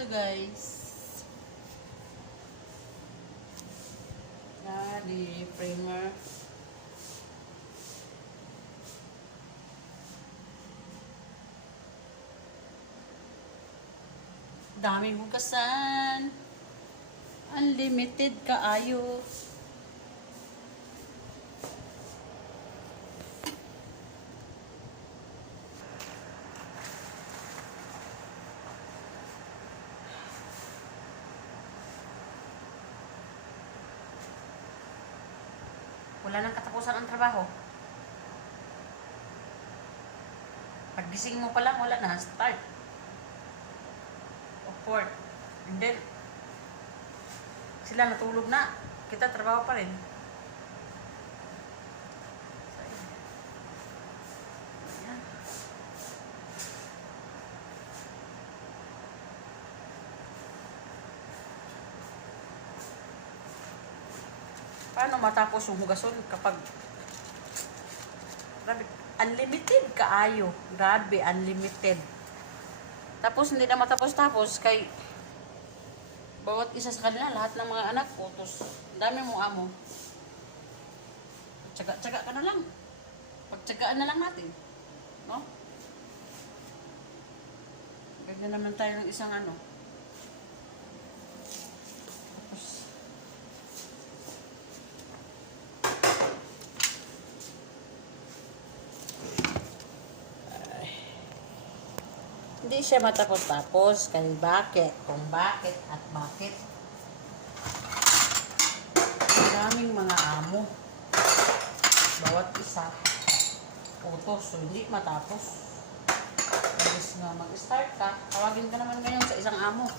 Hello guys. Di primer. Daming hugasan. Unlimited kaayo. Wala nang katapusan ang trabaho. Paggising mo pa lang, wala na. Start. Of course. And then, sila natulog na. Kita trabaho pa rin. So, ayan. Paano matapos yung hugason kapag grabe, unlimited kaayo. Grabe, unlimited. Tapos hindi na matapos-tapos kay bawat isa sa kanila, lahat ng mga anak ko, tos dami mong amo. Tsaga-tsaga ka na lang. Pagtsagaan na lang natin. No? Ganyan naman tayo ng isang ano. Tapos, hindi siya matapos-tapos kung bakit at bakit. Maraming mga amo. Bawat isa utos, so hindi matapos. Imbes na mag-start ka, tawagin ka naman ngayon sa isang amo.